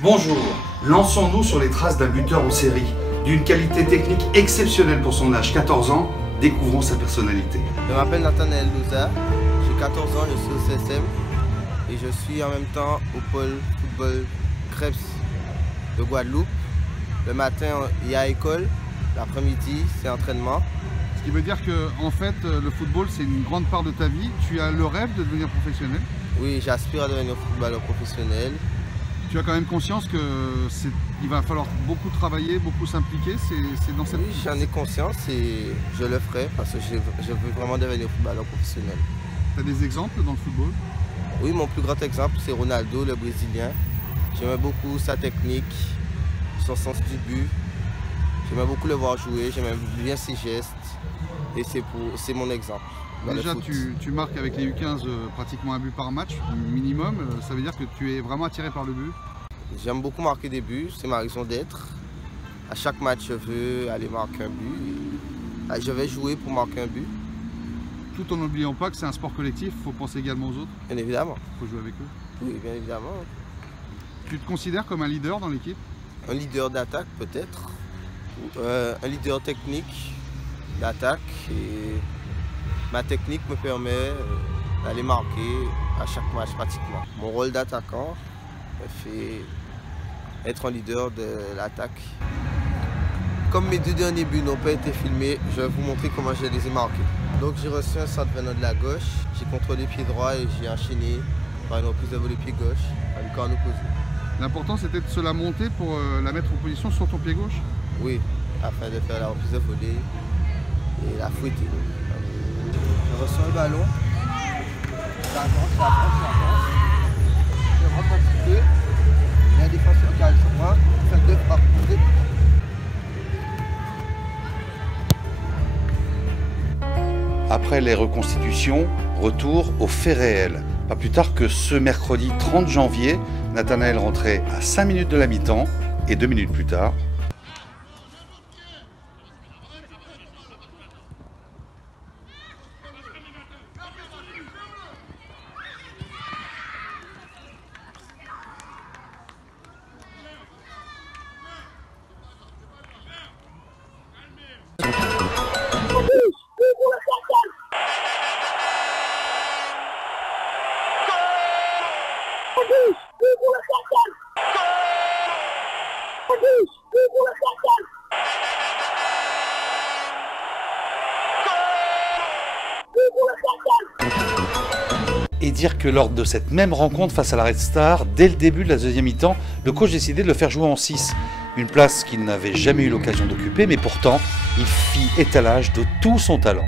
Bonjour, lançons-nous sur les traces d'un buteur en série. D'une qualité technique exceptionnelle pour son âge, 14 ans, découvrons sa personnalité. Je m'appelle Nathanaël Louza, j'ai 14 ans, je suis au CSM et je suis en même temps au pôle football Krebs de Guadeloupe. Le matin, il y a école, l'après-midi, c'est entraînement. Ce qui veut dire que en fait, le football, c'est une grande part de ta vie. Tu as le rêve de devenir professionnel? Oui, j'aspire à devenir footballeur professionnel. Tu as quand même conscience qu'il va falloir beaucoup travailler, beaucoup s'impliquer, c'est dans cette... Oui, j'en ai conscience et je le ferai parce que je veux vraiment devenir footballeur professionnel. Tu as des exemples dans le football? Oui, mon plus grand exemple, c'est Ronaldo, le Brésilien. J'aimais beaucoup sa technique, son sens du but. J'aimais beaucoup le voir jouer, j'aimais bien ses gestes et c'est mon exemple. Déjà, tu marques avec les U15 pratiquement un but par match, minimum. Ça veut dire que tu es vraiment attiré par le but? J'aime beaucoup marquer des buts, c'est ma raison d'être. À chaque match, je veux aller marquer un but. Je vais jouer pour marquer un but. Tout en n'oubliant pas que c'est un sport collectif, il faut penser également aux autres. Bien évidemment. Il faut jouer avec eux. Oui, bien évidemment. Tu te considères comme un leader dans l'équipe? Un leader d'attaque peut-être. Un leader technique d'attaque. Et ma technique me permet d'aller marquer à chaque match pratiquement. Mon rôle d'attaquant me fait être un leader de l'attaque. Comme mes deux derniers buts n'ont pas été filmés, je vais vous montrer comment je les ai marqués. Donc j'ai reçu un centre venant de la gauche, j'ai contrôlé pied droit et j'ai enchaîné par une reprise de volée pied gauche à le camp opposé. L'important c'était de se la monter pour la mettre en position sur ton pied gauche? Oui, afin de faire la reprise de volée et la fouetter. Je reçois le ballon, j'avance, je rentre un petit peu, il y a un défenseur qui arrive sur moi, je fais deux frappes. Après les reconstitutions, retour aux faits réels. Pas plus tard que ce mercredi 30 janvier, Nathanaël rentrait à 5 minutes de la mi-temps et 2 minutes plus tard, et dire que lors de cette même rencontre face à la Red Star, dès le début de la deuxième mi-temps, le coach décidait de le faire jouer en 6. Une place qu'il n'avait jamais eu l'occasion d'occuper, mais pourtant, il fit étalage de tout son talent.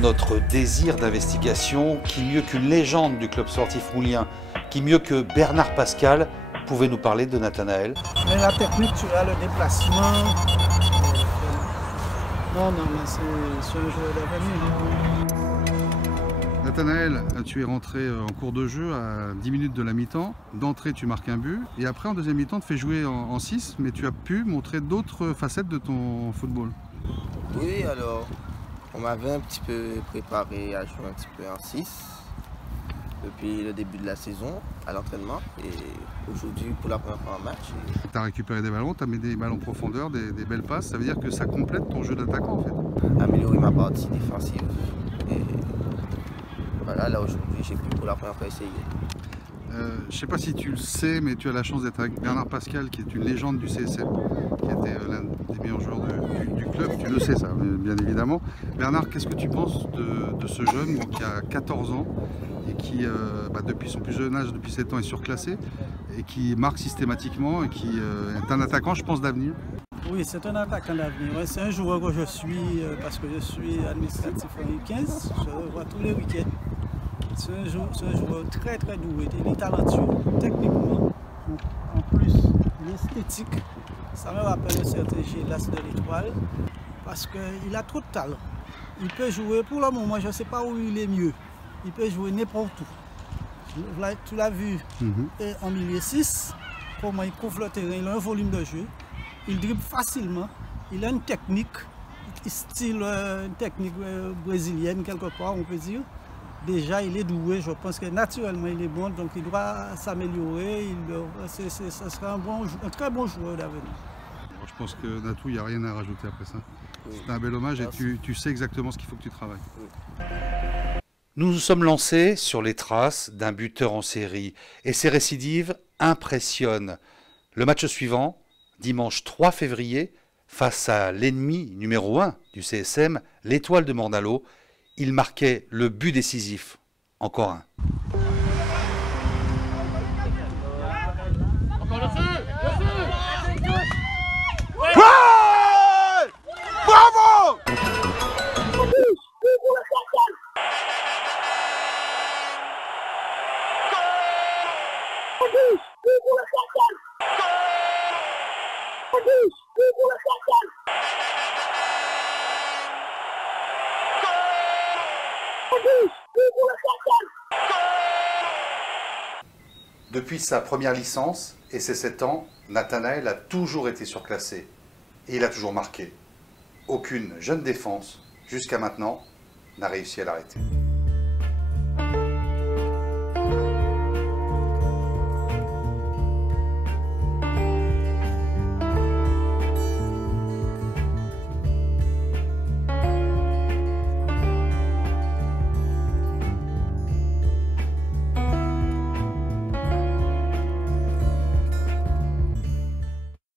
notre désir d'investigation, qui mieux qu'une légende du club sportif moulien, qui mieux que Bernard Pascal, pouvait nous parler de Nathanaël. Mais la technique, tu as le déplacement. Non, mais c'est un joueur d'avenir. Nathanaël, tu es rentré en cours de jeu à 10 minutes de la mi-temps. D'entrée, tu marques un but. Et après, en deuxième mi-temps, tu fais jouer en 6, mais tu as pu montrer d'autres facettes de ton football. Oui, alors, on m'avait un petit peu préparé à jouer un petit peu en 6 depuis le début de la saison à l'entraînement. Et aujourd'hui, pour la première fois en match. Tu as récupéré des ballons, tu as mis des ballons en profondeur, des belles passes. Ça veut dire que ça complète ton jeu d'attaquant en fait. Améliorer ma partie défensive. Et voilà, là aujourd'hui, j'ai pu pour la première fois essayer. Je ne sais pas si tu le sais, mais tu as la chance d'être avec Bernard Pascal, qui est une légende du CSM, qui était l'un des meilleurs joueurs du club. Tu le sais ça, bien évidemment. Bernard, qu'est-ce que tu penses de ce jeune qui a 14 ans et qui, depuis son plus jeune âge, depuis 7 ans, est surclassé et qui marque systématiquement et qui est un attaquant, je pense, d'avenir? Oui, c'est un attaquant d'avenir. Ouais, c'est un joueur que je suis parce que je suis administratif en U15. Je le vois tous les week-ends. C'est un joueur très doué, il est talentueux techniquement, en plus il est esthétique. Ça me rappelle un certain Gélas de l'Étoile parce qu'il a trop de talent. Il peut jouer, pour le moment je ne sais pas où il est mieux, il peut jouer n'importe où. Tu l'as vu en milieu 6, comment il couvre le terrain, il a un volume de jeu, il dribble facilement, il a une technique, style une technique brésilienne quelque part on peut dire. Déjà, il est doué, je pense que naturellement il est bon, donc il doit s'améliorer. Ce sera un très bon joueur d'avenir. Je pense que Natou, il n'y a rien à rajouter après ça. C'est un bel hommage et tu sais exactement ce qu'il faut que tu travailles. Nous nous sommes lancés sur les traces d'un buteur en série et ses récidives impressionnent. Le match suivant, dimanche 3 février, face à l'ennemi numéro 1 du CSM, l'Étoile de Morne-à-l'Eau, il marquait le but décisif. Encore un. Encore le feu! Ouais! Bravo! Depuis sa première licence et ses 7 ans, Nathanaël a toujours été surclassé. Et il a toujours marqué. Aucune jeune défense, jusqu'à maintenant, n'a réussi à l'arrêter.